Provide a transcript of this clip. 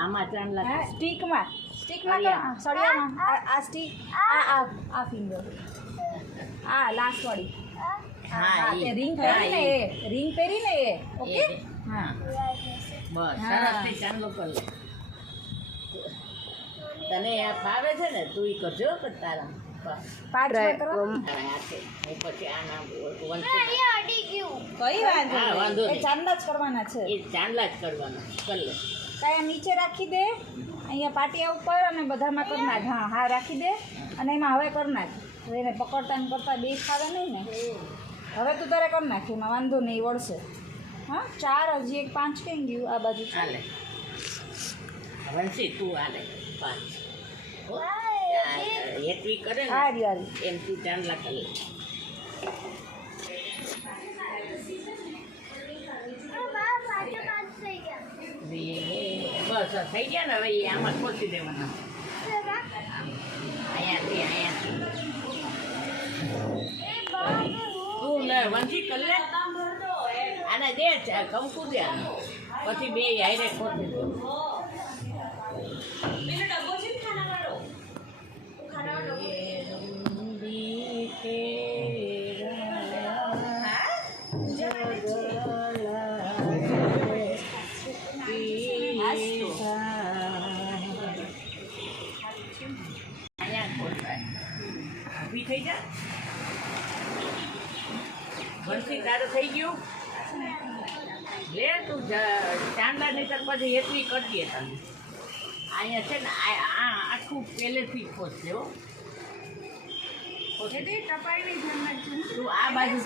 આમાં ચાંદલા સ્ટીકમાં સળિયામાં આ સ્ટીક આ ફિંગર આ લાસ્ટ વાળી હા તે રિંગ પહેરીને એ રિંગ પહેરીને એ ઓકે હા બસ સરસથી ચાંદલો કર લે તને આ ફાવે છે ને તું ઈ કરજો કે તારા 5 વાર કરો પછી આના કઈ વાંધો એ ચાંદલા જ કરવાના છે એ ચાંદલા જ કરવાના કર લે કાંઈ નીચે રાખી દે અહીંયા પાટિયા ઉપર અને બધામાં કરી નાખ હા રાખી દે અને એમાં હવે કરી નાખ હવે એને પકડતા ને કરતા બે ખાવે નહીં ને હવે તું તારે કરી નાખ એમાં વાંધો નહીં વળશે હા 4 હજી એક 5 કેમ ગયું આ બાજુ ચાલે વંશી તું આલે 5 હેતવી કરે ને આ એમ તું ચાંદલા કર લે બસ થઈ ગયા ને હવે આમાં ખોસી દેવાના અહીંયાથી તું લે વંશી કર લે આને દે કંકુ દે પછી બે હારે ખોસી દે ઊભી થઈ જા વંશી તારું થઈ ગયું લે તું ચાંદલા નહીં તર પછી એટલી કરજે તમે અહીંયા છે ને આ આખું પહેલેથી ખોજશે હો ટપાઈ નહીં તું આ બાજુ